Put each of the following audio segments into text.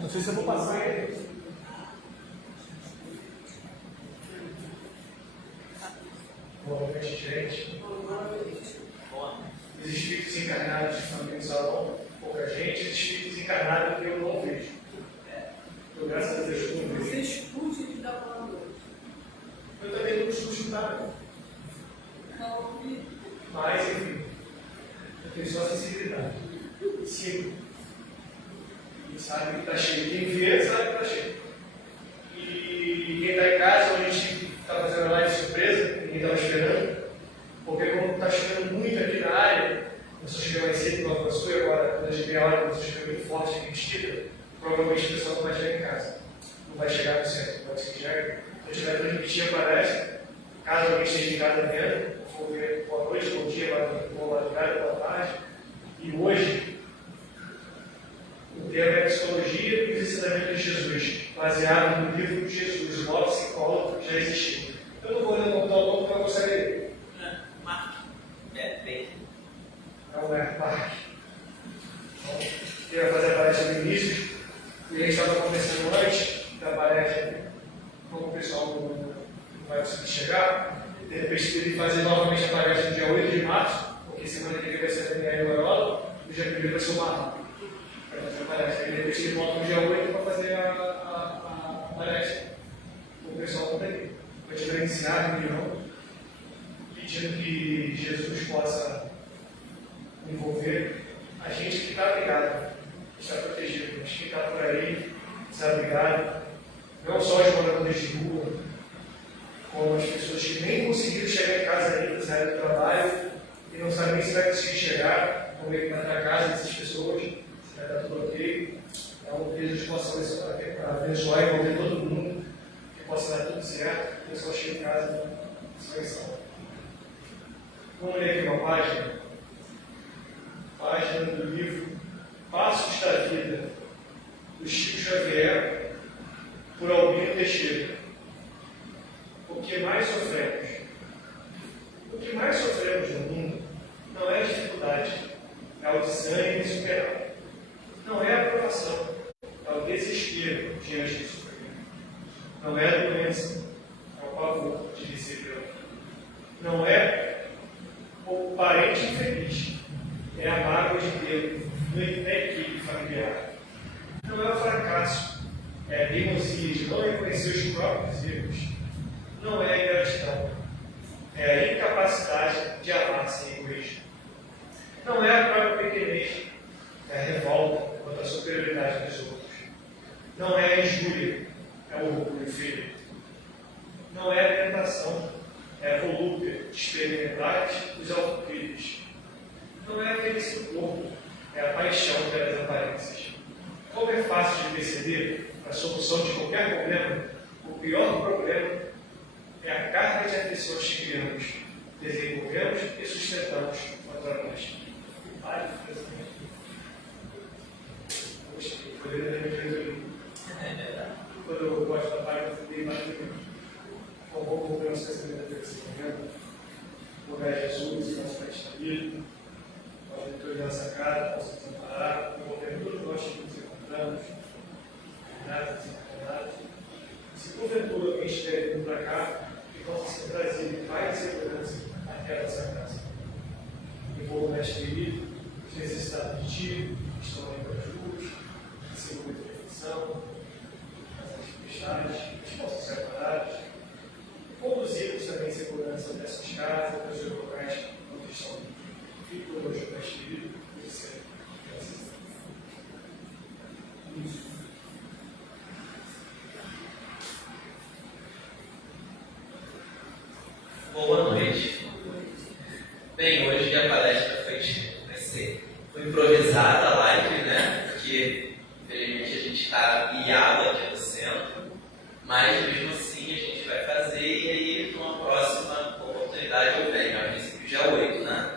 Não sei se eu vou passar. Boa noite, gente. Os espíritos encarnados também no salão, pouca gente, os espíritos encarnados que eu não vejo. Eu, graças a Deus, não vejo. Você escute o que está falando hoje. Eu também não costumo escutar, Não ouvi. mas, enfim, eu tenho só sensibilidade. Sigo. E sabe que está cheio. Quem vê, sabe que está cheio. E quem está em casa, a gente está fazendo a live surpresa, ninguém estava esperando. Porque como está chovendo muito aqui na área, começou a chover mais cedo no Nova Sul, e agora, quando a gente vê a hora, começou a chover muito forte aqui em Mesquita, provavelmente o pessoal não vai chegar em casa. Não vai chegar no centro, pode ser que chegue. A gente vai transmitir a palestra, caso alguém esteja em casa vendo, for ver boa noite, bom dia, boa madrugada, boa tarde. E hoje, o tema é Psicologia e os Ensinamentos de Jesus, baseado no livro de Jesus, o nosso psicólogo já existiu. Eu não vou ler o autor porque eu não gostaria dele. Não é Mark. Então, eu ia fazer a palestra no início, e a gente estava conversando antes da palestra, como o pessoal não vai conseguir chegar. De repente, ele fazer novamente a palestra no dia 8 de março, porque semana que vem vai ser a Daniela Marola, no dia 1º vai ser o Marlon. Para fazer a palestra. E de repente, ele volta no dia 8 para fazer a palestra. O pessoal não tem. Vai te beneficiar, reunião, pedindo que Jesus possa envolver a gente que está ligado, que está protegido, mas que está por aí, desabrigado, não só os moradores de rua, como as pessoas que nem conseguiram chegar em casa ainda, saíram do trabalho e não sabem nem se vai conseguir chegar, como é que vai estar a casa dessas pessoas, se vai estar tudo ok. Então, que Jesus possa abençoar e envolver todo mundo, que possa dar tudo certo, que o pessoal chegue em casa na ressurreição. Vamos ler aqui uma página do livro Passos da Vida, do Chico Xavier, por Albino Teixeira. O que mais sofremos? O que mais sofremos no mundo não é a dificuldade, é o desânimo insuperável. Não é a aprovação, é o desespero diante do sofrimento. Não é a doença, é o pavor de receber. Não é o parente infeliz, é a mágoa de Deus na equipe familiar. Não é o fracasso, é a teimosia de não reconhecer os próprios erros. Não é a ingratidão, é a incapacidade de amar sem egoísmo. Não é a própria pequenez, é a revolta contra a superioridade dos outros. Não é a injúria, é o orgulho feio. Não é a tentação, é a volúpia de experimentar os autocríticos. Não é a velhice do corpo, é a paixão pelas aparências. Como é fácil de perceber, a solução de qualquer problema, o pior problema é a carga de aflições que criamos, desenvolvemos e sustentamos contra nós. Quando eu gosto da página, eu tenho mais de mim. Como vou ver o esquecimento desse momento, lugar Jesus e nosso Pai está vivo. Nós dentro da nossa casa, possa nos amparar, envolver todos nós que nos encontramos, nada desencarnados. Se porventura alguém estiver vindo para cá, que possa ser trazido em paz e segurança até a nossa casa. Envolva neste querido, os necessitados de Ti, que estão aí para as ruas, que se envolvem de reflexão, as tempestades, que possam ser aparados, conduzidos também em segurança até suas casas, até os seus locais onde estão. Fique conosco neste querido, e sempre. Isso. Boa noite. Bem, hoje a palestra foi improvisada a live, né? Porque, infelizmente, a gente está guiado aqui no centro, mas mesmo assim a gente vai fazer e aí, numa próxima oportunidade, eu venho, a princípio dia 8, né?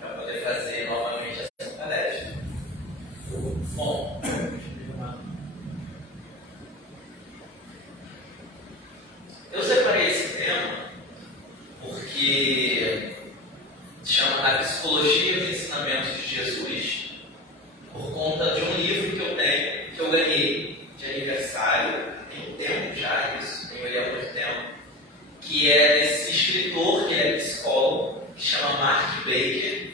Para poder fazer novamente essa palestra. Bom. Eu separei esse tema porque se chama A Psicologia e os Ensinamentos de Jesus, por conta de um livro que eu tenho, que eu ganhei de aniversário, tem um tempo já isso, tenho ele há muito tempo, que é desse escritor, que é psicólogo, que chama Mark Baker,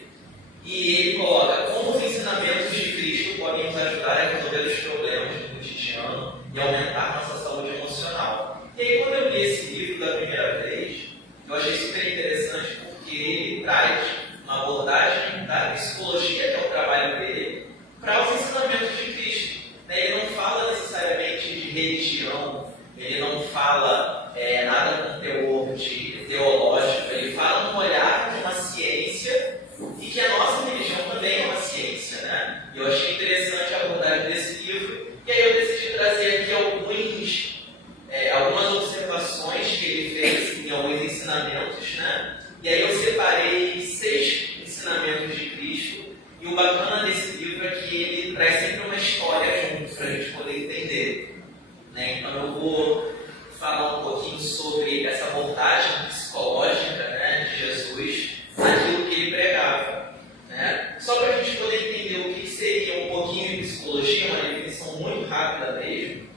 e ele coloca como os ensinamentos de Cristo podem nos ajudar a resolver os problemas do cotidiano e aumentar nossa saúde emocional. E aí, quando eu li esse livro da primeira vez, eu achei super interessante porque ele traz uma abordagem da psicologia, que é o trabalho dele, para os ensinamentos de Cristo. Ele não fala necessariamente de religião, ele não fala nada com teor teológico, ele fala um olhar de uma ciência e que a nossa religião também é uma ciência, né? Eu achei interessante a abordagem desse livro e aí eu decidi trazer aqui algumas observações que ele fez em alguns ensinamentos, né? E aí eu separei 6 ensinamentos de Cristo e o bacana desse livro é que ele traz sempre uma história junto para a gente poder entender, né? Então eu vou falar um pouquinho sobre essa abordagem psicológica, né, de Jesus naquilo que ele pregava, né? Só para a gente poder entender o que seria um pouquinho de psicologia, uma definição muito rápida mesmo,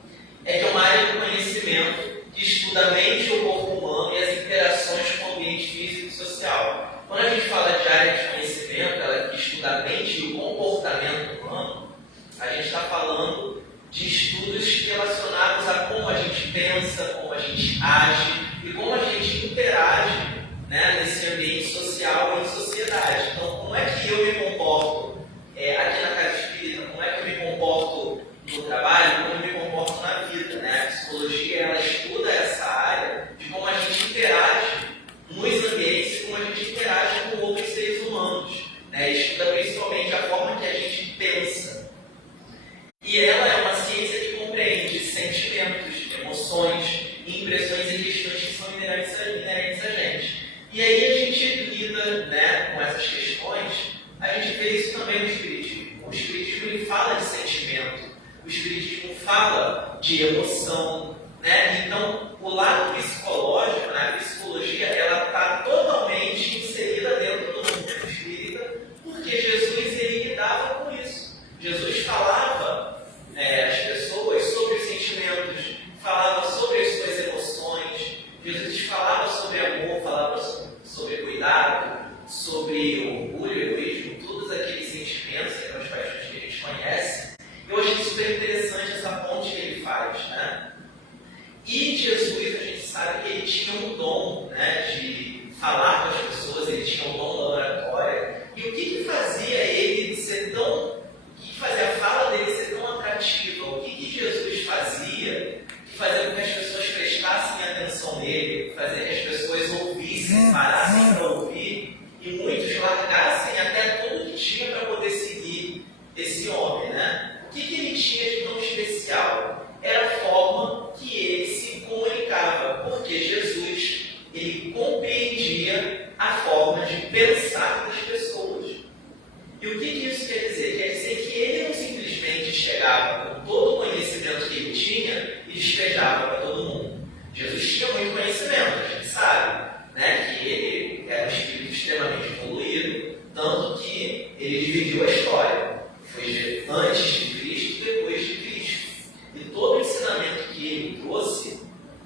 é que é uma área do conhecimento que estuda a mente e o corpo humano e as interações com o ambiente físico e social. Quando a gente fala de área de conhecimento, ela que estuda a mente e o comportamento humano, a gente está falando de estudos relacionados a como a gente pensa, como a gente age e como a gente interage, né, nesse ambiente social e em sociedade. Então, como é que eu me comporto aqui na casa espírita, como é que eu me comporto no trabalho, como eu me comporto na vida, né? A psicologia, ela estuda essa área de como a gente interage nos ambientes e como a gente interage com outros seres humanos, né? Estuda principalmente a forma que a gente pensa. E ela é uma ciência que compreende sentimentos, emoções, impressões e questões que são inerentes a gente. E aí a gente lida, né, com essas questões, a gente vê isso também no Espiritismo. O Espiritismo ele fala de sentimento, o Espiritismo fala de emoção, né? Então, o lado psicológico, né, a psicologia, ela está totalmente inserida dentro do mundo espírita, porque Jesus ele lidava com isso. Jesus falava às pessoas sobre os sentimentos, falava sobre as suas emoções, Jesus falava sobre amor, falava sobre cuidado, sobre orgulho, egoísmo, todos aqueles sentimentos, que são as paixões que a gente conhece. Eu achei super interessante essa ponte que ele faz, né? E Jesus, a gente sabe que ele tinha um dom, né, de falar com as pessoas, ele tinha um dom da oratória. E o que fazia ele ser tão... O que fazia a fala dele ser tão atrativa? O que Jesus fazia que fazia com que as pessoas prestassem atenção nele, que fazia que as pessoas ouvissem, parassem para ouvir e muitos largassem até tudo que tinha para poder seguir esse homem, né? O que ele tinha de tão especial? Era a forma que ele se comunicava, porque Jesus ele compreendia a forma de pensar das pessoas. E o que isso quer dizer? Quer dizer que ele não simplesmente chegava com todo o conhecimento que ele tinha e despejava para todo mundo. Jesus tinha muito conhecimento, a gente sabe, né, que ele era um espírito extremamente evoluído, tanto que ele dividiu a história. Foi antes de Cristo e depois de Cristo. E todo o ensinamento que ele trouxe,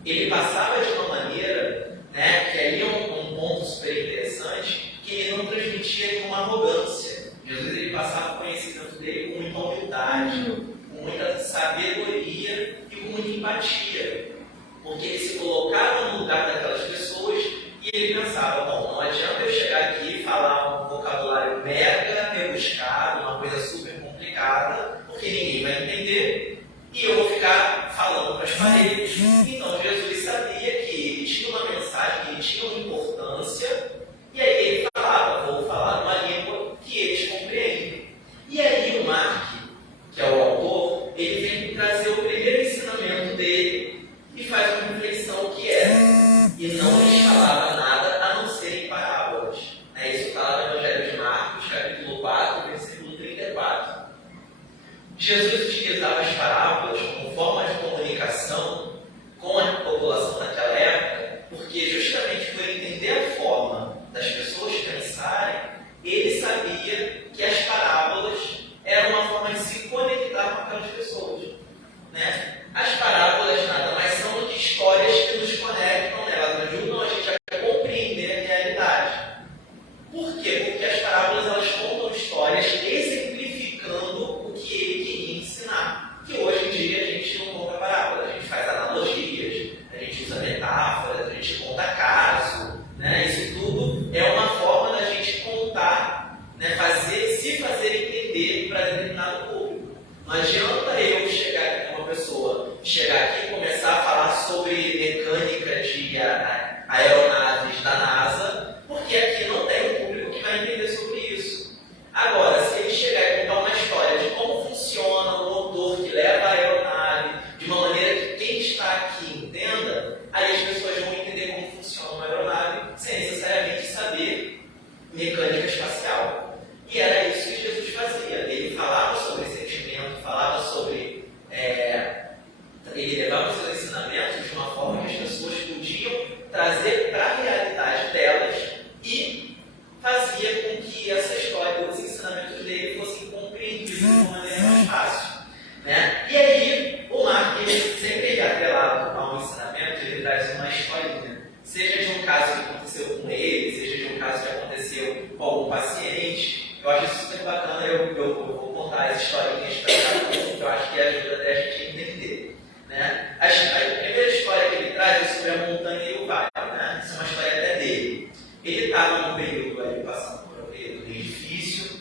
ele passava de uma maneira, né, que aí é um ponto super interessante, que ele não transmitia com uma arrogância. Jesus ele passava o conhecimento dele com muita humildade, com muita sabedoria e com muita empatia. Porque ele se colocava no lugar daquelas pessoas e ele pensava, bom, não adianta eu chegar aqui e falar um vocabulário mega rebuscado, uma coisa super complicada, porque ninguém vai entender e eu vou ficar falando para as paredes. Então Jesus sabia que ele tinha uma mensagem, que ele tinha uma importância, e aí ele falava, vou falar uma língua que eles compreendem. E aí o Mark, que é o autor, ele vem trazer o primeiro ensinamento dele e faz uma reflexão que é: e não lhes falava nada a não ser em parábolas. Isso está no Evangelho de Marcos, capítulo 4, versículo 34. Jesus utilizava as parábolas como forma de comunicação com a população daquela época, porque justamente por entender a forma das pessoas pensarem, ele sabia que as parábolas eram uma forma de se conectar com aquelas pessoas. determinado público. Não adianta eu chegar aqui com uma pessoa, chegar aqui e começar a falar sobre mecânica de aeronaves da NASA, porque aqui não tem um público que vai entender sobre isso. Agora, se ele chegar e contar uma história de como funciona o motor que leva a aeronave, de uma maneira que quem está aqui entenda, aí as pessoas vão entender como funciona uma aeronave, sem necessariamente saber mecânica espacial. E era isso que Jesus fazia. Ele falava sobre sentimento, falava sobre... ele levava os seus ensinamentos de uma forma que as pessoas podiam trazer para a realidade delas e fazia com que essa história, os ensinamentos dele fossem compreendidos de uma maneira mais fácil. Né? E aí, o Mark, ele sempre atrelado a um ensinamento, ele traz uma historinha. Seja de um caso que aconteceu com ele, seja de um caso que aconteceu com algum paciente. Eu acho isso super bacana, eu vou contar as historinhas para cada um, que eu acho que ajuda até a gente a entender. Né? A primeira história que ele traz é sobre a montanha e o vale. Né? Isso é uma história até dele. Ele estava num período ali, passando por um período bem difícil,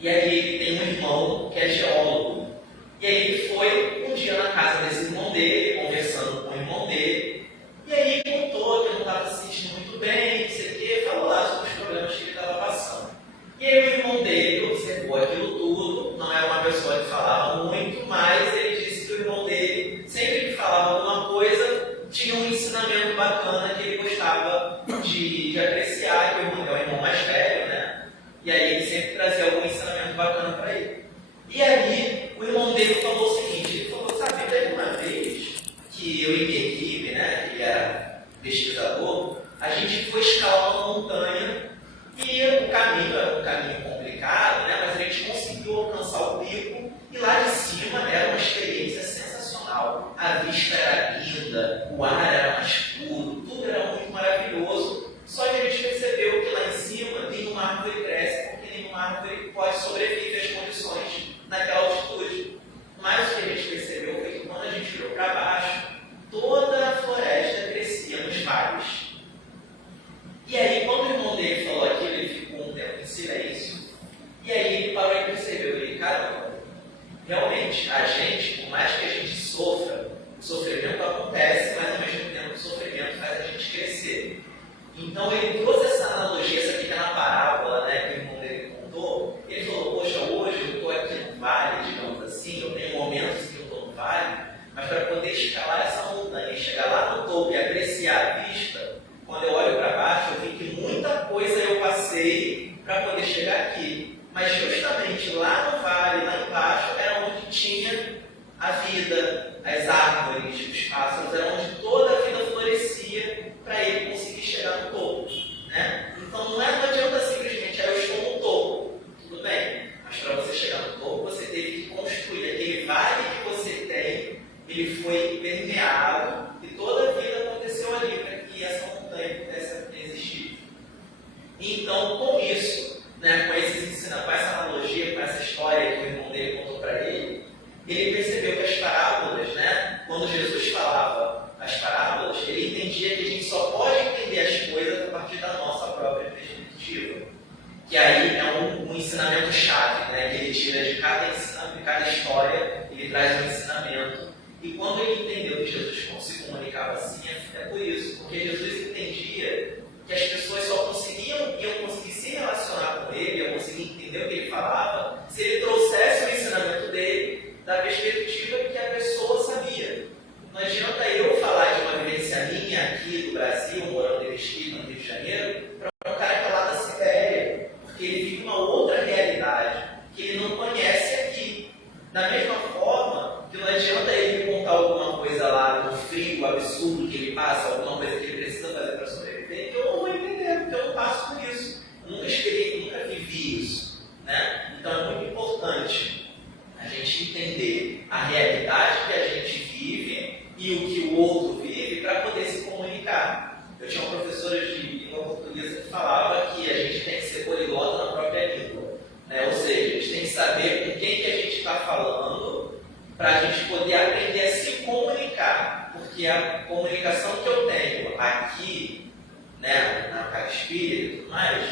e aí ele tem um irmão que é geólogo. E aí ele foi um dia na casa desse irmão dele, conversando com o irmão dele, e aí ele contou que ele não estava se sentindo muito bem, não sei o quê, falou lá sobre os problemas que ele estava passando. E aí o irmão dele observou aquilo tudo, não era uma pessoa que falava muito, mas ele disse que o irmão dele, sempre que falava alguma coisa, tinha um ensinamento bacana que ele gostava de apreciar, que o irmão é o irmão mais velho, né? E aí ele sempre trazia algum ensinamento bacana para ele. E aí o irmão dele falou o seguinte, ele falou, sabe, teve uma vez que eu e minha equipe, né, que era pesquisador, a gente foi escalar uma montanha e o caminho era um caminho complicado, né, mas a gente conseguiu alcançar o pico e lá de cima era uma experiência sensacional. A vista era linda, o ar era mais puro, tudo era muito maravilhoso, só que a gente percebeu que lá em cima nenhuma árvore cresce, porque nenhuma árvore pode sobreviver às condições naquela altitude. Mas o que a gente percebeu foi que quando a gente olhou para baixo, toda a floresta crescia nos vales. E aí, quando o irmão dele falou aquilo, ele ficou um tempo em silêncio, e aí ele parou e percebeu, ele, caramba, realmente, a gente, por mais que a gente sofra, o sofrimento acontece, mas ao mesmo tempo o sofrimento faz a gente crescer. Então ele trouxe essa analogia, essa pequena parábola, né, que o irmão dele contou. Ele falou, poxa, hoje eu estou aqui no vale, digamos assim, eu tenho momentos que eu estou no vale, mas para poder escalar essa montanha e chegar lá no topo e apreciar a vista, quando eu olho para baixo, eu vi que muita coisa eu passei para poder chegar aqui. Mas justamente lá no vale, lá embaixo, era onde tinha a vida, as árvores, os pássaros, era onde toda a vida florescia para ele conseguir chegar no topo. Né? Então não adianta simplesmente, eu estou no topo, tudo bem, mas para você chegar no topo, você teve que construir aquele vale que você tem, ele foi permeado e toda a vida aconteceu ali para que essa montanha pudesse existir. Então, com isso, né, com essa analogia, com essa história que o irmão dele contou para ele percebeu que as parábolas, né, quando Jesus falava as parábolas, ele entendia que a gente só pode entender as coisas a partir da nossa própria perspectiva. Que aí é um ensinamento-chave, né, que ele tira de cada ensinamento, de cada história, ele traz um ensinamento. E quando ele entendeu que Jesus se comunicava assim, é por isso, porque Jesus entendia que as pessoas só iam conseguir se relacionar com ele, iam conseguir entender o que ele falava, se ele trouxesse o ensinamento dele da perspectiva que a pessoa sabia. Não adianta eu falar de uma vivência minha aqui do Brasil, morando em Mesquita, no Rio de Janeiro, para um cara que é lá da Sibéria, porque ele vive uma outra realidade que ele não conhece aqui. Da mesma forma que não adianta ele me contar alguma coisa lá no frio absurdo que ele passa, alguma coisa que ele precisa fazer para sobreviver, que eu não vou entender, porque eu não passo por isso. Eu nunca nunca vivi isso. Né? Então é muito importante a gente entender a realidade que a gente vive e o que o outro vive para poder se comunicar. Eu tinha uma professora de língua portuguesa que falava que a gente tem que ser poliglota na própria língua. Né? Ou seja, a gente tem que saber com quem que a gente está falando para a gente poder aprender a se comunicar. Porque a comunicação que eu tenho aqui, né, na casa espírita e tudo mais,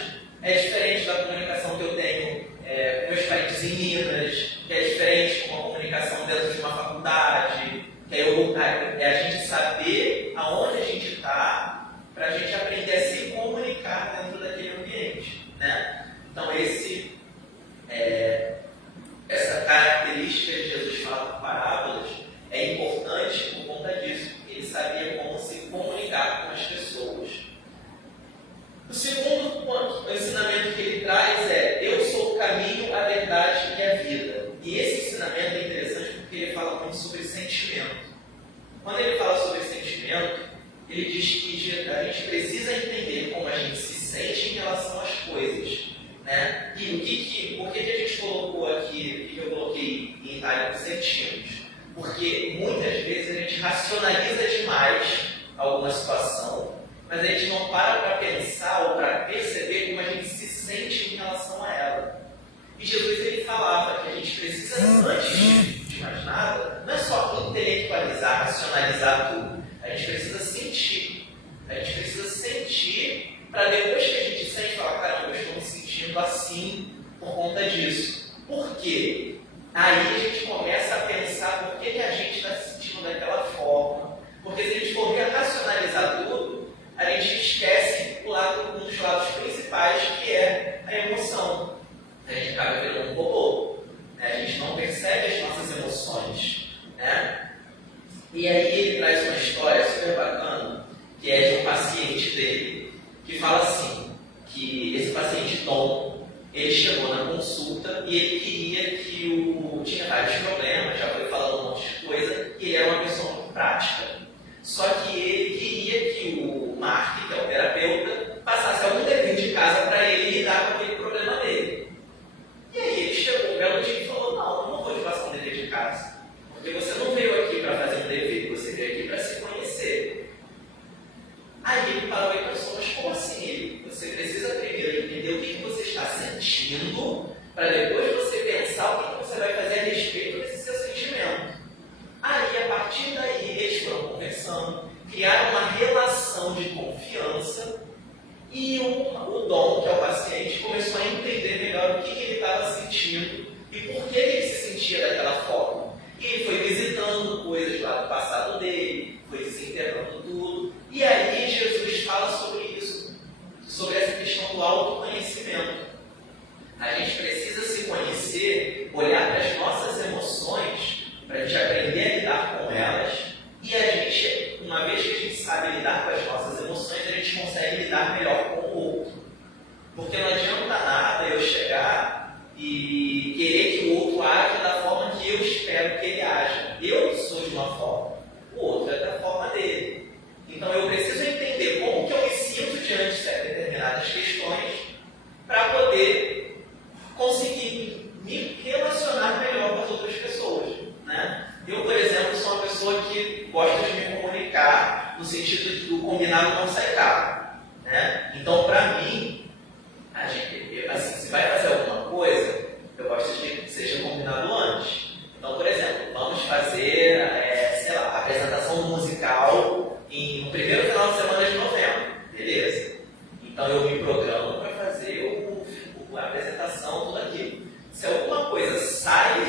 é diferente da comunicação que eu tenho com meus parentes processos em Minas, que é diferente com uma comunicação dentro de uma faculdade, que é a gente saber aonde a gente está para a gente aprender a se comunicar dentro daquele ambiente, né? Então essa característica de Jesus falar por parábolas é importante por conta disso, porque ele sabia como se comunicar com as pessoas. O segundo ponto, o ensinamento que ele traz é: eu sou o caminho, a verdade e a vida. E esse ensinamento é interessante porque ele fala muito sobre sentimento. Quando ele fala sobre sentimento, ele diz que a gente precisa entender como a gente se sente em relação às coisas, né? E por que a gente colocou aqui, o que eu coloquei em itálico sentimos? Porque muitas vezes a gente racionaliza demais alguma situação, mas a gente não para pensar ou para perceber como a gente se sente em relação a ela. E Jesus ele falava que a gente precisa, antes de mais nada, não é só intelectualizar, racionalizar tudo. A gente precisa sentir. A gente precisa sentir para depois que a gente sente, falar: caramba, eu estou me sentindo assim por conta disso. Por quê? Aí a gente começa a pensar por que a gente está se sentindo daquela forma. Porque se a gente for racionalizar tudo, a gente esquece um dos lados principais, que é a emoção. A gente acaba virando um robô, né? A gente não percebe as nossas emoções, né? E aí ele traz uma história super bacana, que é de um paciente dele, que fala assim, que esse paciente Tom, ele chegou na consulta e ele queria tinha vários problemas, já foi falando um monte de coisa, e ele era uma pessoa muito prática. Só que ele queria que o Mark, que é o terapeuta, passasse algum dever de casa para ele lidar com aquele problema dele. E aí ele chegou um belo dia e falou: não vou te passar um dever de casa, porque você não veio aqui para fazer um dever, você veio aqui para se conhecer. Aí ele parou e pensou: mas como assim? Você precisa primeiro entender o que você está sentindo, para depois você pensar o que você vai fazer a respeito desse seu sentimento. Aí, a partir daí, eles foram conversando, criaram uma relação de confiança, e o Dom, que é o paciente, começou a entender melhor o que ele estava sentindo e por que ele se sentia daquela forma. E ele foi visitando coisas lá do passado dele, foi desenterrando tudo, e aí Jesus fala sobre isso, sobre essa questão do autoconhecimento. A gente precisa se conhecer, olhar para as nossas emoções, para a gente aprender a lidar com elas, e a gente, uma vez que a gente sabe lidar com as nossas emoções, a gente consegue lidar melhor com o outro. Porque não adianta nada eu chegar e querer que o outro aja da forma que eu espero que ele aja. Eu sou de uma forma, o outro é da forma dele. Então eu preciso entender como que eu me sinto diante de determinadas questões para poder conseguir me relacionar melhor com as outras pessoas, né? Eu, por exemplo, sou uma pessoa que gosta de me comunicar no sentido de o combinado não sai caro, né? Então, para mim, se vai fazer alguma coisa, eu gosto de que seja combinado antes. Então, por exemplo, vamos fazer, a apresentação do musical no primeiro final de semana de novembro, beleza? Então, eu me programo para fazer a apresentação, tudo aquilo. Se alguma coisa sai,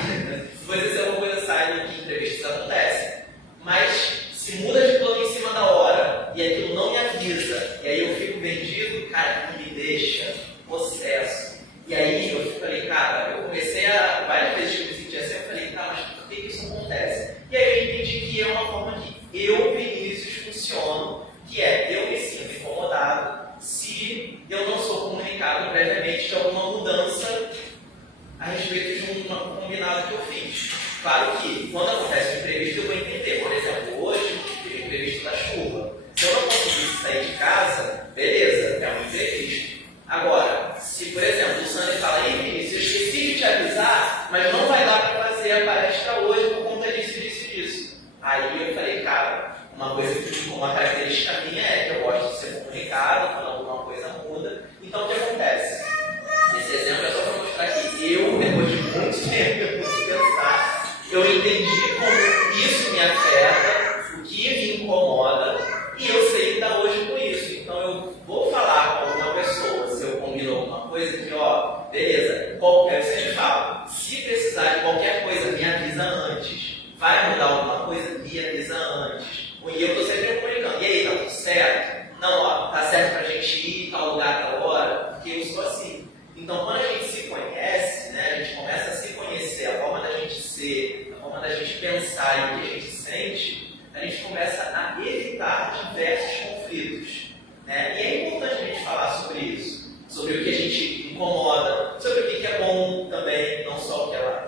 se alguma coisa sai no que entrevistas acontecem, mas se muda de plano em cima da hora e aquilo não me avisa, e aí eu fico vendido, cara, não me deixa, processo. E aí eu falei, cara, eu comecei várias vezes que eu me sentia assim, eu falei, cara, mas por que isso acontece? E aí eu entendi que é uma forma que eu, Vinícius, funciono, que é eu me sinto incomodado se eu não sou comunicado previamente de alguma mudança a respeito de um combinado que eu fiz. Claro que, quando acontece um imprevisto, eu vou entender. Por exemplo, hoje, teve o imprevisto da chuva. Se eu não conseguisse sair de casa, beleza, é um imprevisto. Agora, se, por exemplo, o Sandro fala: ei, Vinícius, eu esqueci de te avisar, mas não vai dar para fazer a palestra hoje por conta disso, disso e disso. Aí eu falei, cara, uma coisa que, uma característica minha é que eu gosto de ser comunicado, quando alguma coisa muda. Então, o que acontece? Esse exemplo é só para mostrar que eu, depois de muito tempo, eu consegui pensar, eu entendi como isso me afeta, o que me incomoda, e eu sei lidar hoje com isso. Então eu vou falar com alguma pessoa, se eu combino alguma coisa, que beleza, eu sempre falo,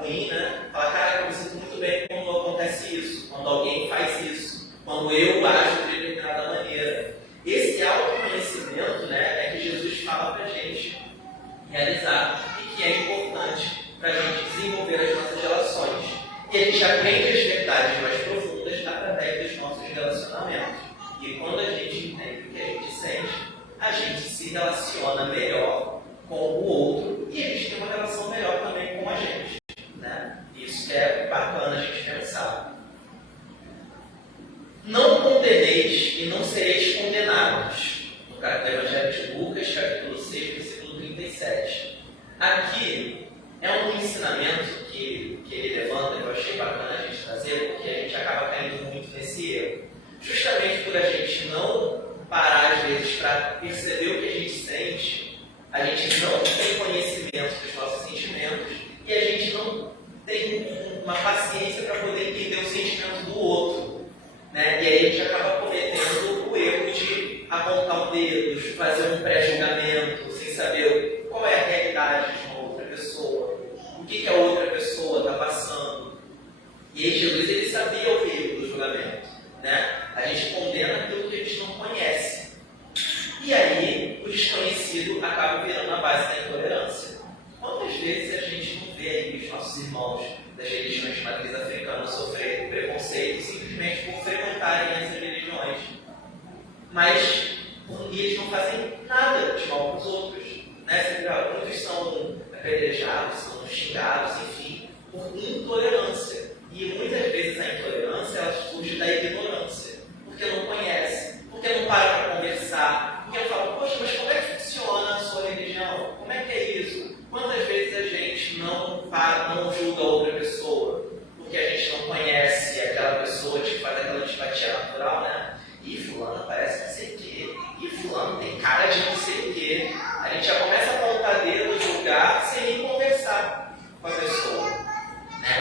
ruim, né? Fala, cara, eu me sinto muito bem quando acontece isso, quando alguém faz isso, quando eu ajo de determinada maneira. Esse autoconhecimento, né, é que Jesus fala para a gente realizar e que é importante para a gente desenvolver as nossas relações. E a gente aprende as verdades mais profundas através dos nossos relacionamentos. E quando a gente entende o que a gente sente, a gente se relaciona melhor com o outro e a gente tem uma relação melhor também com a gente, né? Isso que é bacana a gente pensar. Não condeneis e não sereis condenados. No Evangelho de Lucas, capítulo 6, versículo 37. Aqui é um ensinamento que ele levanta, que eu achei bacana a gente trazer, porque a gente acaba caindo muito nesse erro. Justamente por a gente não parar, às vezes, para perceber o que a gente sente, a gente não tem conhecimento dos nossos sentimentos e a gente não tem uma paciência para poder entender o sentimento do outro, né? E aí a gente acaba cometendo o erro de apontar o dedo, de fazer um pré-julgamento, sem saber qual é a realidade de uma outra pessoa, o que a outra pessoa está passando. E aí Jesus, ele sabia o perigo do julgamento, né? A gente condena aquilo que a gente não conhece. E aí, o desconhecido acaba virando a base da intolerância. Quantas vezes a gente não vê aí os nossos irmãos das religiões de matriz africana sofrerem preconceito simplesmente por frequentarem essas religiões? Mas eles não fazem nada de mal para os outros, né? Muitos são apedrejados, são xingados, enfim, por intolerância. E muitas vezes a intolerância ela surge da ignorância, porque não conhece, porque não para para conversar, porque fala, poxa, mas como é que funciona a sua religião? Como é que é isso? Quantas vezes a gente não julga outra pessoa, porque a gente não conhece aquela pessoa que faz aquela antipatia natural, né? E fulano parece não sei o quê, e fulano tem cara de não sei o quê. A gente já começa a apontar dedo, julgar, sem nem conversar com a pessoa.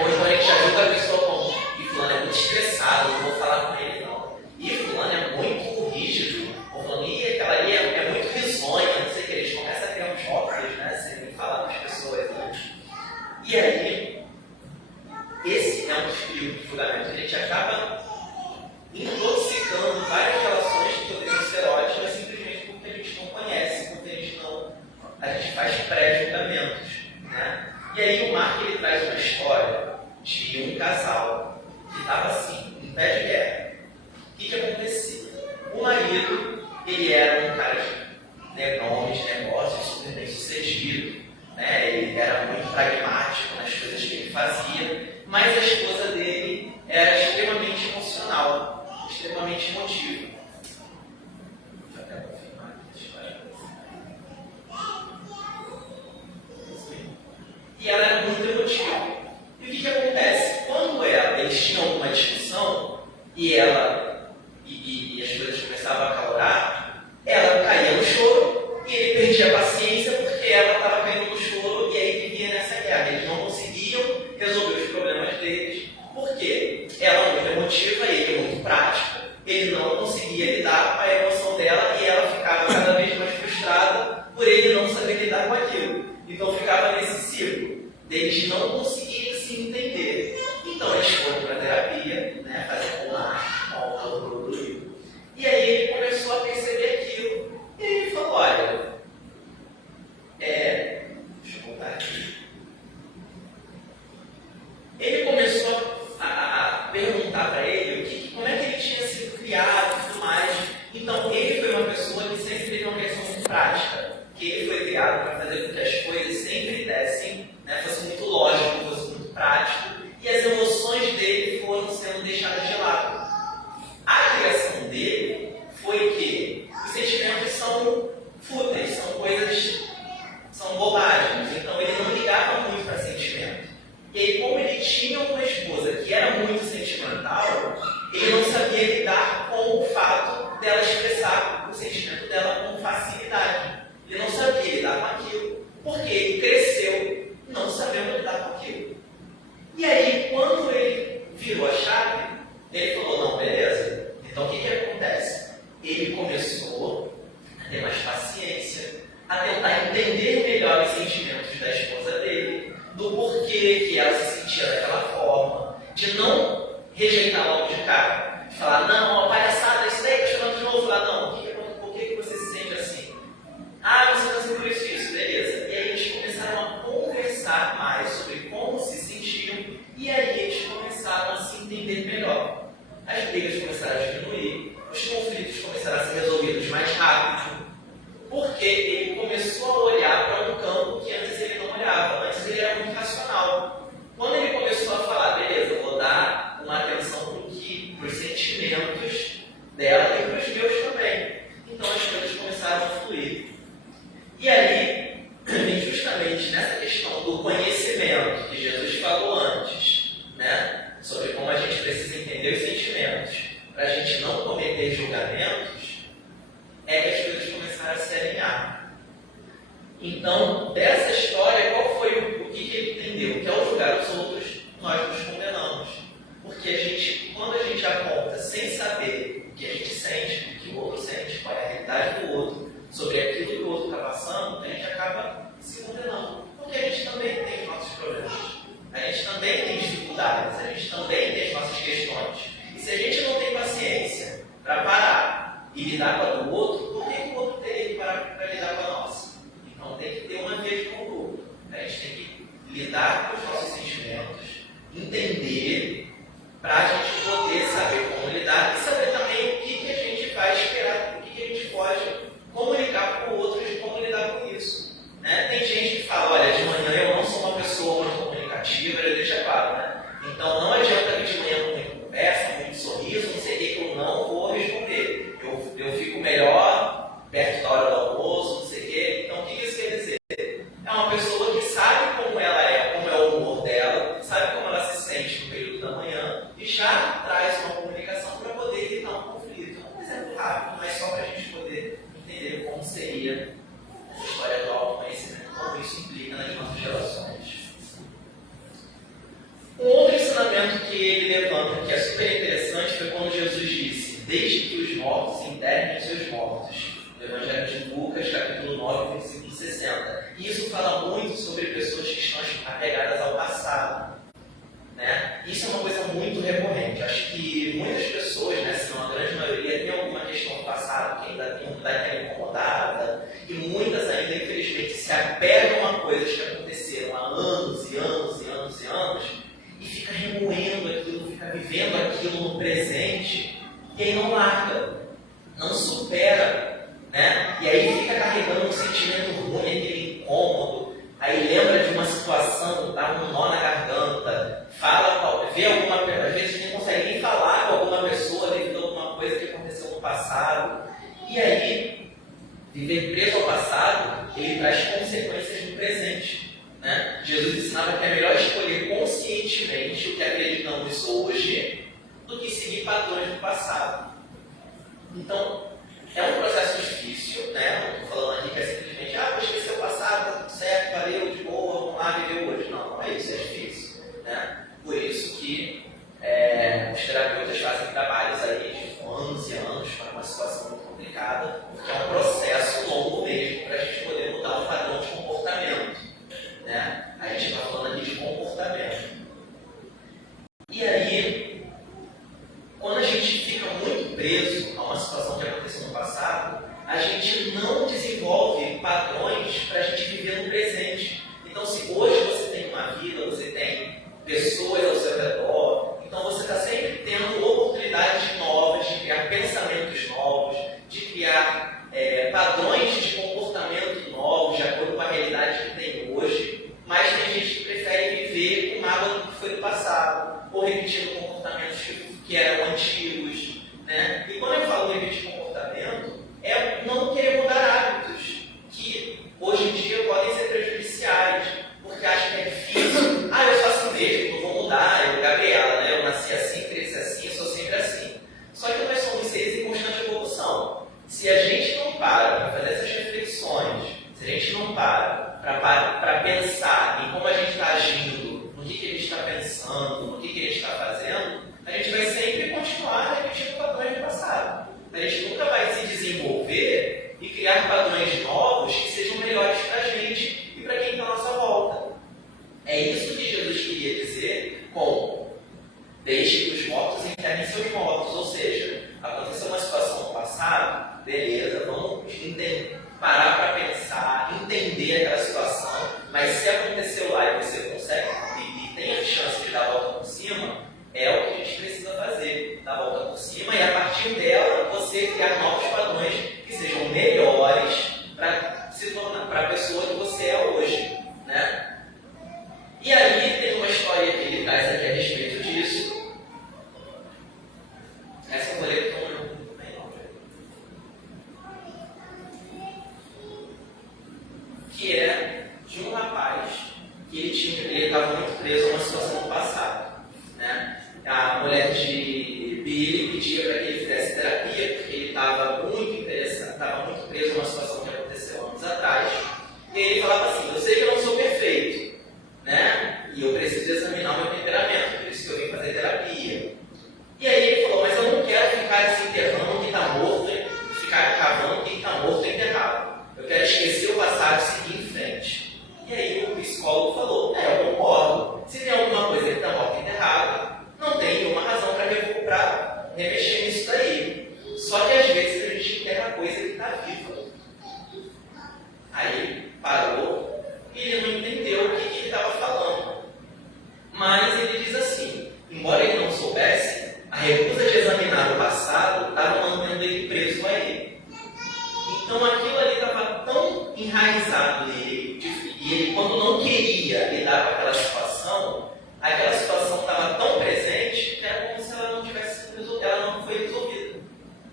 Ou então a gente já julga a pessoa como, e fulano é muito estressado, não vou falar com ele não. E fulano é muito rígido, ou fulano, e aquela ali é muito risonha, não sei o que, eles começam a criar uns óculos, né, sem nem falar com as pessoas antes. E aí, esse é um dos perigos do julgamento. A gente acaba intoxicando várias relações que poderiam ser ótimas simplesmente porque a gente não conhece, porque a gente faz pré-julgamentos, né? E aí o Mark ele traz uma história de um casal que estava assim, em pé de guerra. O que acontecia? O marido, ele era um cara de nome, de negócios, super bem sucedido, né? Ele era muito pragmático nas coisas que ele fazia, mas a esposa dele era extremamente emocional, extremamente emotiva. Deixa eu até confirmar aqui, deixa eu ver. E ela era muito emotiva. E o que acontece? Quando eles tinham alguma discussão e as coisas começavam a acalorar, ela caía no choro e ele perdia a paciência porque ela estava caindo no choro e aí vivia nessa guerra. Eles não conseguiam resolver os problemas deles. Por quê? Ela muito emotiva e ele muito prático. Ele não conseguia lidar com a emoção dela e ela ficava cada vez mais frustrada por ele não saber lidar com aquilo. Então ficava nesse ciclo deles não conseguirem se entender. Então eles foram para a terapia, né, fazer uma autor do livro. E aí ele começou a perceber aquilo. E ele falou, olha, deixa eu voltar aqui. Ele começou a perguntar para ele como é que ele tinha sido criado e tudo mais. Então ele foi uma pessoa que sempre teve uma questão muito prática, que ele foi criado para fazer com que as coisas sempre dessem, né, fosse muito lógico, fosse muito prático, e as emoções dele foram sendo deixadas de lado. A criação dele foi que os sentimentos são fúteis, são coisas, são bobagens, então ele não ligava muito para sentimento. E aí, como ele tinha uma esposa que era muito sentimental, ele não sabia lidar com o fato dela expressar o sentimento dela com facilidade. Ele não sabia lidar com aquilo, porque ele cresceu não sabendo lidar com aquilo. E aí, quando ele virou a chave, ele falou, não, beleza, então o que acontece? Ele começou a ter mais paciência, a tentar entender melhor os sentimentos da esposa dele, do porquê que ela se sentia daquela forma, de não rejeitar logo de cara, de falar, não, ó, palhaçada, isso daí, questionando de novo, falar, não, por que você se sente assim? Ah, você está sendo por isso, beleza. E aí eles começaram a conversar mais sobre como se sentiam, e aí eles começaram a se entender melhor. As brigas começaram a diminuir, os conflitos começaram a ser resolvidos mais rápido, porque ele começou a olhar para um campo que antes ele não olhava. Antes ele era muito racional. Quando ele começou a falar, beleza, vou dar uma atenção para os sentimentos dela e para os meus também. Então as coisas começaram a fluir. E aí, justamente nessa questão do conhecimento que Jesus falou antes, né, sobre como a gente precisa entender os sentimentos para a gente não cometer julgamentos, é que as coisas começaram a se alinhar. Então, dessa história, qual foi o que ele entendeu? Que ao julgar os outros, nós nos condenamos. Porque quando a gente aponta sem saber o que a gente sente, o que o outro sente, qual é a realidade do outro, sobre aquilo que o outro está passando, a gente acaba se condenando. Porque a gente também tem os nossos problemas. A gente também tem dificuldades, a gente também tem as nossas questões. E se a gente não tem paciência para parar e lidar com a do outro, por que o outro teria que parar para lidar com a nossa? Então tem que ter uma via de mão dupla. A gente tem que lidar com os nossos sentimentos, entender, para a gente poder saber como lidar e saber também o que a gente vai esperar, o que a gente pode comunicar para o outro de como lidar com isso. Né? Tem gente que fala, olha, de manhã eu não sou uma pessoa muito comunicativa, ele deixa claro, né? Então não adianta vir de manhã com muita conversa, muito sorriso, não sei o que eu não vou responder. Eu fico melhor perto da hora do almoço, não sei o que. Então o que isso quer dizer? É uma pessoa que sabe como ela é, como é o humor dela, sabe como ela se sente no período da manhã e já traz uma comunicação para poder evitar um conflito. Um exemplo rápido, mas só para a gente poder entender como seria essa história do autoconhecimento, como isso implica nas nossas relações. Um outro ensinamento que ele levanta, que é super interessante, foi quando Jesus disse: deixe que os mortos enterrem os seus mortos. No Evangelho de Lucas, capítulo 9, versículo 60. E isso fala muito sobre pessoas que estão apegadas ao passado. Né? Isso é uma coisa muito recorrente. Acho que muitas pessoas, né, se não a grande maioria, tem alguma questão do passado que ainda está incomodada, e muitas ainda, infelizmente, se apegam a coisas que aconteceram há anos e anos e anos e anos, e fica remoendo aquilo, fica vivendo aquilo no presente, e aí não larga, não supera, né? E aí fica carregando um sentimento ruim, aquele incômodo, aí lembra de uma situação, dá um nó na garganta, vê alguma coisa, às vezes nem consegue nem falar com alguma pessoa devido a alguma coisa que aconteceu no passado, e aí viver preso ao passado, ele traz consequências no presente. Né? Jesus ensinava que é melhor escolher conscientemente o que acreditamos hoje do que seguir padrões do passado. Então, é um processo difícil, né? Não estou falando aqui que é simplesmente, vou esquecer o passado, está tudo certo, valeu, de boa, vamos lá viver hoje. Não, não é isso, é difícil. Né? Por isso que os terapeutas fazem trabalhos aí de anos e anos para uma situação muito complicada, porque é um processo longo mesmo para a gente poder mudar um padrão de comportamento. Né? A gente está falando aqui de comportamento. E aí, quando a gente fica muito preso a uma situação que aconteceu no passado, a gente não desenvolve padrões para a gente viver no presente. Então, se hoje você tem uma vida, você tem pessoas ao seu redor, então você está sempre tendo oportunidades novas de criar pensamentos novos, de criar padrões de comportamento novos, de acordo com a realidade que tem hoje, mas tem gente que prefere viver com mágoa do que foi do passado, ou repetindo comportamentos que eram antigos. Né? E quando eu falo repetir comportamento, é não querer mudar hábitos, que hoje em dia podem ser prejudiciais, porque acham que é difícil. Eu sou assim mesmo, não vou mudar, eu, Gabriela, né? Eu nasci assim, cresci assim, eu sou sempre assim. Só que nós somos seres em constante evolução. Se a gente não para fazer essas reflexões, se a gente não para pensar em como a gente está agindo, no que a gente está pensando, no que a gente está fazendo, a gente vai sempre continuar repetindo padrões do passado. A gente nunca vai se desenvolver e criar padrões novos que sejam melhores para a gente e para quem está à nossa volta. É Mas ele diz assim, embora ele não soubesse, a recusa de examinar o passado estava mantendo ele preso a ele. Então aquilo ali estava tão enraizado nele, e ele, quando não queria lidar com aquela situação estava tão presente que era como se ela não tivesse ela não foi resolvida.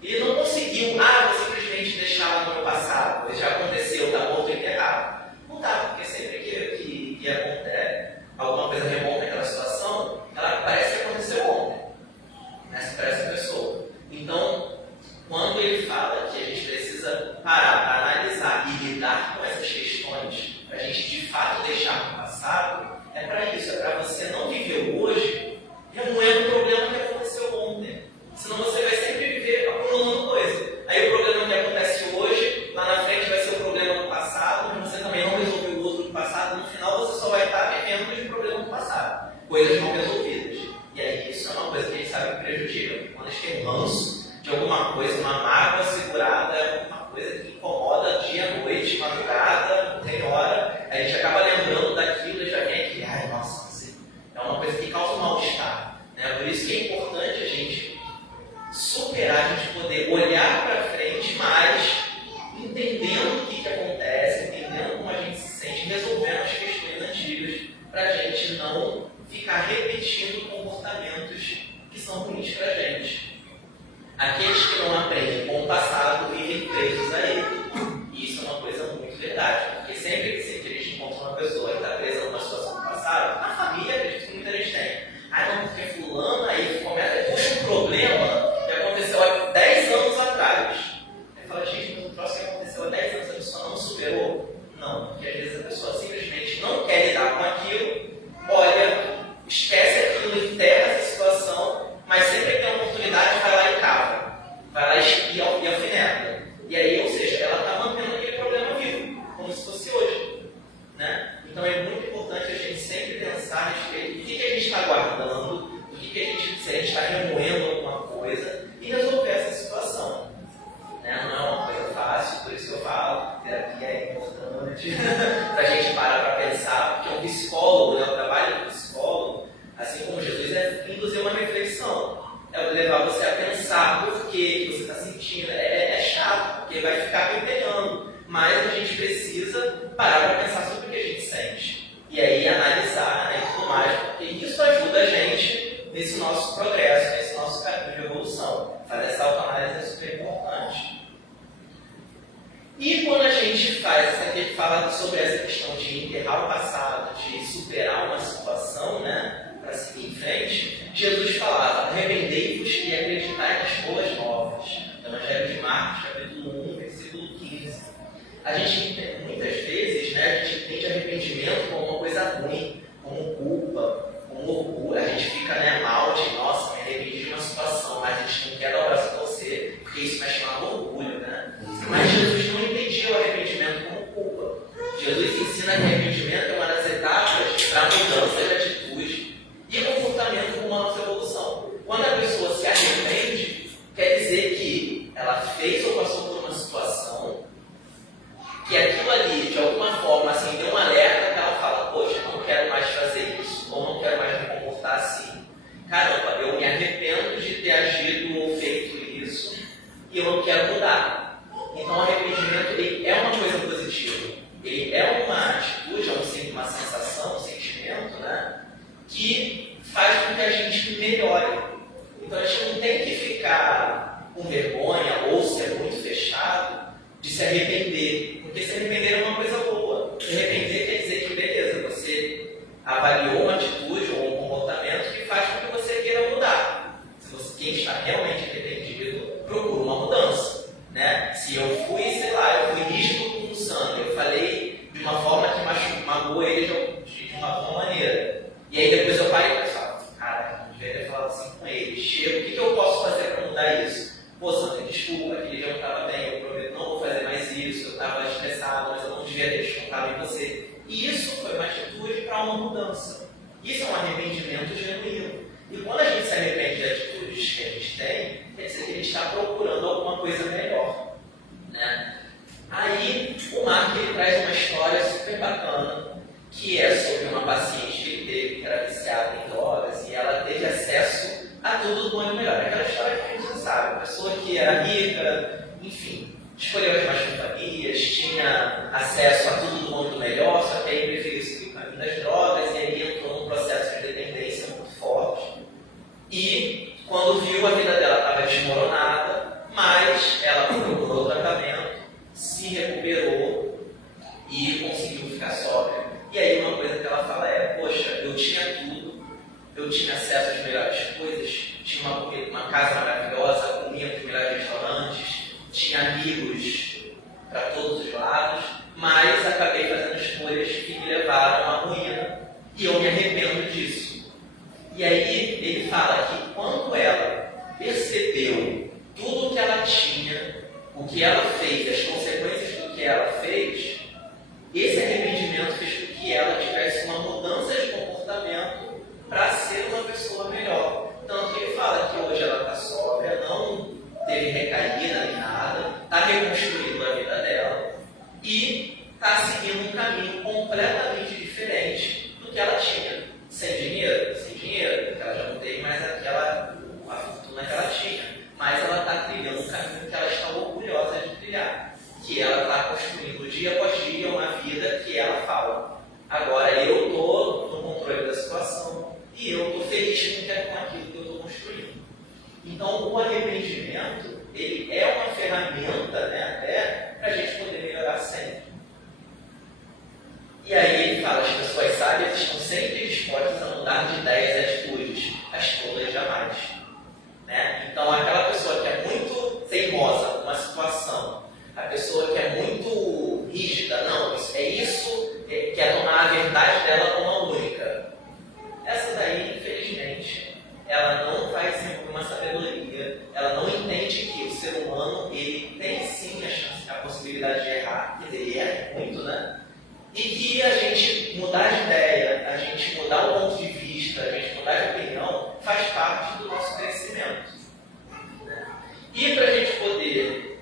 Ele não conseguiu, vou simplesmente deixar ela no meu passado, já aconteceu, está morto e enterrado. Não dá, porque sempre que acontece alguma coisa remonta aquela situação, ela parece que aconteceu ontem. Né? Parece a pessoa. Então, quando ele fala que a gente precisa parar para analisar e lidar com essas questões, para a gente de fato deixar no passado, é para isso, é para você não viver o hoje remoendo um problema que aconteceu ontem. Senão você vai sempre viver acumulando coisa. Aí o problema que acontece hoje, lá na frente vai ser o problema do passado, mas você também não resolveu o outro do passado, no final você só vai estar vivendo de problema do passado. Coisas não resolvidas. E aí isso é uma coisa que a gente sabe que prejudica. Quando a gente tem um ranço de alguma coisa, uma mágoa segurada, uma coisa que incomoda dia, noite, madrugada, não tem hora, a gente acaba lembrando daquilo e já vem aqui, nossa, é uma coisa que causa um mal-estar. Né? Por isso que é importante a gente superar, a gente poder olhar para frente, mas entendendo o que acontece, entendendo como a gente se sente, resolvendo as questões antigas, para a gente não ficar repetindo comportamentos que são ruins para a gente. Aqueles que não aprendem com o passado vivem presos a ele. E isso é uma coisa muito verdade, porque sempre que a gente encontra uma pessoa que está presa numa situação do passado, na família, acredito que muita gente tem. Não, porque fulano aí puxa um problema que aconteceu há 10 anos atrás. Aí fala, gente, mas o troço que aconteceu há 10 anos, a pessoa não superou? Não, porque às vezes a pessoa simplesmente não quer lidar com aquilo, olha, esquece aquilo, enterra essa situação, mas sempre que tem uma oportunidade, vai lá e cava, vai lá e alfineta. E aí, ou seja, ela está mantendo aquele problema vivo, como se fosse hoje. Né? Então é muito importante a gente sempre pensar a respeito do que a gente está guardando, do que a gente, se a gente está remoendo alguma coisa, e resolver essa situação. Né? Não é uma coisa fácil, por isso que eu falo, terapia é importante, para a gente parar para pensar, porque um psicólogo, né, o trabalho do psicólogo, assim como Jesus, é induzir uma reflexão. É levar você a pensar por que você está sentindo. É chato, porque vai ficar pentelhando. Mas a gente precisa parar para pensar sobre o que a gente sente. E aí analisar, né, e tudo mais, porque isso ajuda a gente nesse nosso progresso, nesse nosso caminho de evolução. Fazer essa autoanálise é super importante. E quando a gente fala sobre essa questão de enterrar o passado, de superar uma situação, né, para seguir em frente, Jesus falava, arrependei-vos e acreditai nas boas novas. Evangelho de Marcos, capítulo 1, versículo 15. A gente, muitas vezes, né, a gente entende arrependimento como uma coisa ruim, como culpa, como orgulho. A gente fica, né, mal de, nossa, me arrependi de uma situação, mas a gente não quer dar o braço a torcer, porque isso vai chamar de orgulho, né? Mas Jesus não entendia o arrependimento como culpa. Jesus ensina que arrependimento é uma das etapas para a mudança de atitude e comportamento rumo à nossa evolução. Quando a pessoa se arrepende, quer dizer que ela fez ou passou por uma situação que aquilo ali, de alguma forma, assim, deu um alerta que ela fala, poxa, não quero mais fazer isso, ou não quero mais me comportar assim. Caramba, eu me arrependo de ter agido ou feito isso, e eu não quero mudar. Então, o arrependimento ele é uma coisa positiva. Ele é uma atitude, uma sensação, um sentimento, né, que faz com que a gente melhore. Então, a gente não tem que ficar com vergonha ou ser muito fechado de se arrepender, porque se arrepender é uma coisa boa. Se arrepender quer dizer que, beleza, você avaliou uma atitude ou um comportamento que faz com que você queira mudar. Se você, quem está realmente arrependido, procura uma mudança. Né? Se eu fui, sei lá, eu fui rígido com o Sandro, eu falei de uma forma que magoou ele de uma boa maneira. E aí depois eu parei e pensava, cara, eu devia ter falado assim com ele, chego, o que eu posso fazer para mudar isso? Pô, Sandro, desculpa, aquele dia eu não estava bem, eu prometo, não vou fazer mais isso, eu estava estressado, mas eu não devia ter descontado em você. E isso foi uma atitude para uma mudança. Isso é um arrependimento genuíno. E quando a gente se arrepende de atitudes que a gente tem, quer dizer que a gente está procurando alguma coisa melhor. Né? Aí o Mark ele traz uma história super bacana, que é sobre uma paciente que ele teve, que era viciada em pessoa que era rica, enfim, escolheu as mais companhias, tinha acesso a tudo do mundo melhor, só que aí preferiu seguir o caminho das drogas e aí entrou num processo de dependência muito forte. E quando viu, a vida dela estava desmoronada, mas ela procurou o tratamento, se recuperou e conseguiu ficar sóbria. E aí uma coisa que ela fala é, poxa, eu tinha tudo, eu tinha acesso às melhores coisas, tinha uma casa maravilhosa, comia nos melhores restaurantes, tinha amigos para todos os lados, mas acabei fazendo escolhas que me levaram à ruína e eu me arrependo disso. E aí ele fala que quando ela percebeu tudo o que ela tinha, o que ela fez, as consequências do que ela fez, esse arrependimento fez com que ela tivesse uma mudança de comportamento para ser uma pessoa melhor. Tanto que ele fala que hoje ela está sóbria, não teve recaída nem nada, está reconstruindo a vida dela e está seguindo um caminho completamente diferente do que ela tinha. Sem dinheiro, porque ela já não tem mais a fortuna que ela tinha, mas ela está trilhando um caminho que ela está orgulhosa de trilhar, que ela está construindo dia após dia uma vida que ela fala. Agora eu estou no controle da situação e eu estou feliz com aquilo que eu estou construindo. Então o arrependimento, ele é uma ferramenta, né, até para a gente poder melhorar sempre. E aí ele fala, as pessoas sábias estão sempre dispostas a mudar de ideias e atitudes, as tolas jamais. Né? Então aquela pessoa que é muito teimosa com uma situação, a pessoa que é muito rígida, não, quer tomar a verdade dela como a única. Essa daí, infelizmente, ela não vai desenvolver uma sabedoria, ela não entende que o ser humano, ele tem sim a possibilidade de errar, quer dizer, ele erra muito, né? E que a gente mudar de ideia, a gente mudar o ponto de vista, a gente mudar de opinião, faz parte do nosso crescimento. Né? E para a gente poder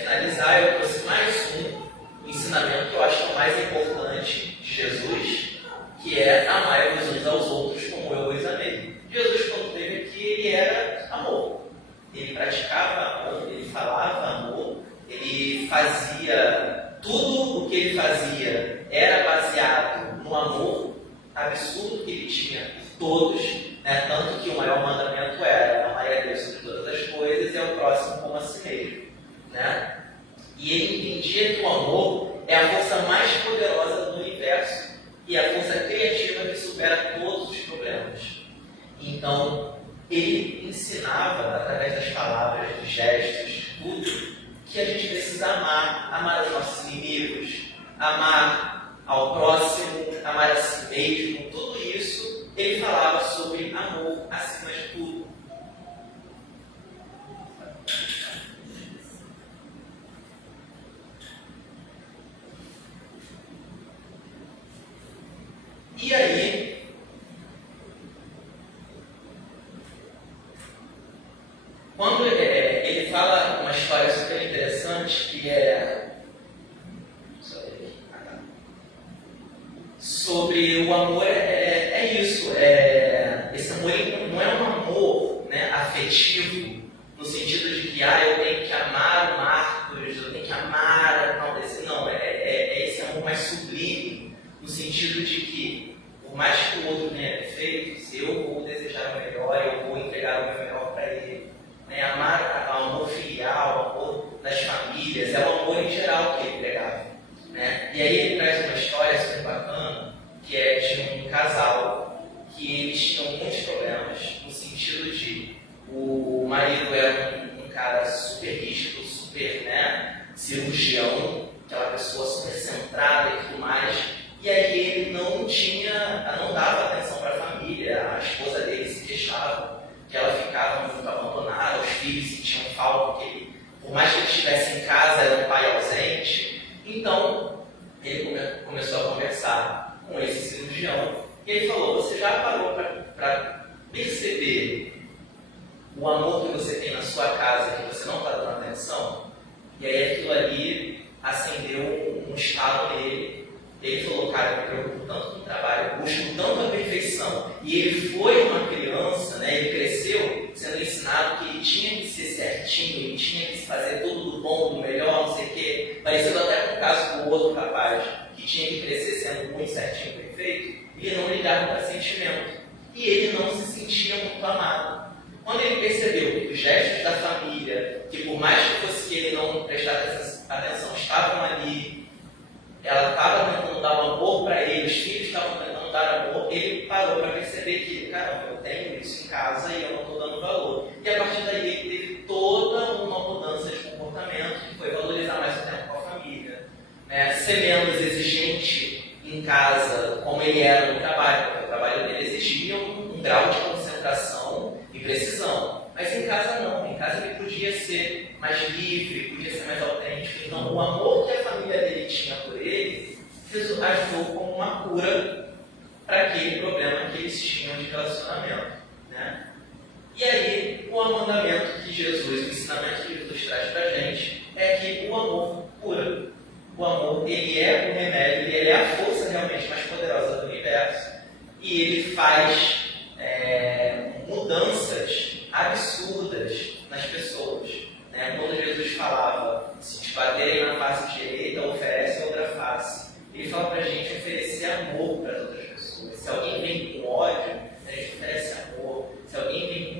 finalizar, eu trouxe mais um ensinamento que eu acho que é o mais importante de Jesus, que é amar uns aos outros como eu os amei. Jesus, quando esteve aqui, ele era amor. Ele praticava amor, ele falava amor, ele fazia... Tudo o que ele fazia era baseado no amor absurdo que ele tinha por todos, né? Tanto que o maior mandamento era amar a Deus sobre todas as coisas e ao próximo como a si mesmo. Né? E ele entendia que o amor é a força mais poderosa do universo e a força criativa que supera todos os problemas. Então, ele ensinava, através das palavras, dos gestos, tudo, que a gente precisa amar os nossos inimigos, amar ao próximo, amar a si mesmo, tudo isso ele falava sobre amor acima de tudo. E aí, quando ele fala uma história super interessante que é sobre o amor, é isso, esse amor não é um amor, né, afetivo, no sentido de que eu tenho que amar o Marcos, eu tenho que amar não, é esse amor mais sublime, no sentido de que, por mais que o outro tenha defeitos, eu vou desejar o melhor, eu vou entregar o meu melhor para ele. Amar o amor filial, o amor das famílias, é o amor em geral que ele pregava. Né? E aí ele traz uma história super bacana, que é de um casal que eles tinham muitos problemas, no sentido de o marido era um cara super rígido, super cirurgião, aquela pessoa super centrada e tudo mais, e aí ele não dava atenção para a família, a esposa dele se queixava, que ela ficava muito abandonada, os filhos sentiam falta, porque por mais que ele estivesse em casa, era um pai ausente. Então, ele começou a conversar com esse cirurgião, e ele falou, você já parou para perceber o amor que você tem na sua casa, que você não está dando atenção? E aí aquilo ali acendeu um estalo nele. Ele falou, cara, eu me preocupo tanto com o trabalho, eu busco tanto a perfeição. E ele foi uma criança, né? Ele cresceu sendo ensinado que ele tinha que ser certinho, perfeito, ele não lidava com sentimento. E ele não se sentia muito amado. Quando ele percebeu que os gestos da família, que por mais que fosse que ele não prestasse atenção, estavam ali, ela estava tentando dar um amor para ele, os filhos estavam tentando dar amor, ele parou para perceber que, caramba, eu tenho isso em casa e eu não estou dando valor. E a partir daí ele teve toda uma mudança de comportamento, que foi valorizar mais o tempo com a família, né? Ser menos exigente em casa, como ele era no trabalho, porque o trabalho dele exigia um grau de concentração e precisão. Mas em casa não, em casa ele podia ser mais livre, podia ser mais autêntico. Então o amor que a família dele tinha por ele ajudou como uma cura para aquele problema que eles tinham de relacionamento, né? E aí o mandamento que Jesus, o ensinamento que Jesus traz para a gente é que o amor cura. O amor, ele é o remédio, ele é a força realmente mais poderosa do universo e ele faz mudanças absurdas nas pessoas, né? Quando Jesus falava, se te baterem na face direita, oferece outra face. Ele fala para a gente oferecer amor para as outras pessoas. Se alguém vem com ódio, a gente oferece amor. Se alguém vem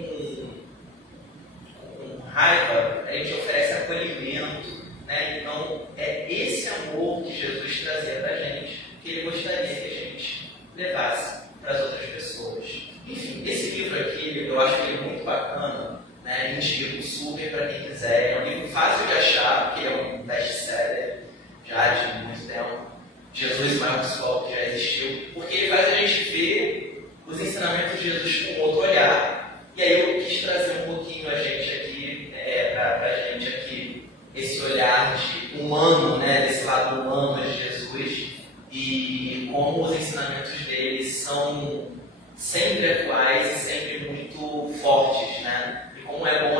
com raiva, a gente oferece acolhimento. Né? Então, é esse amor que Jesus trazia para a gente, que ele gostaria que a gente levasse para as outras pessoas. Enfim, esse livro aqui, eu acho que ele é muito bacana, né? Indico super para quem quiser. É um livro fácil de achar, porque ele é um best-seller já de muito tempo. Jesus, o maior psicólogo que já existiu, porque ele faz a gente ver os ensinamentos de Jesus com outro olhar. E aí eu quis trazer um pouquinho a gente aqui, para a gente aqui, esse olhar de humano, né, desse lado humano de Jesus, e como os ensinamentos dele são sempre atuais e sempre muito fortes, né? E como é bom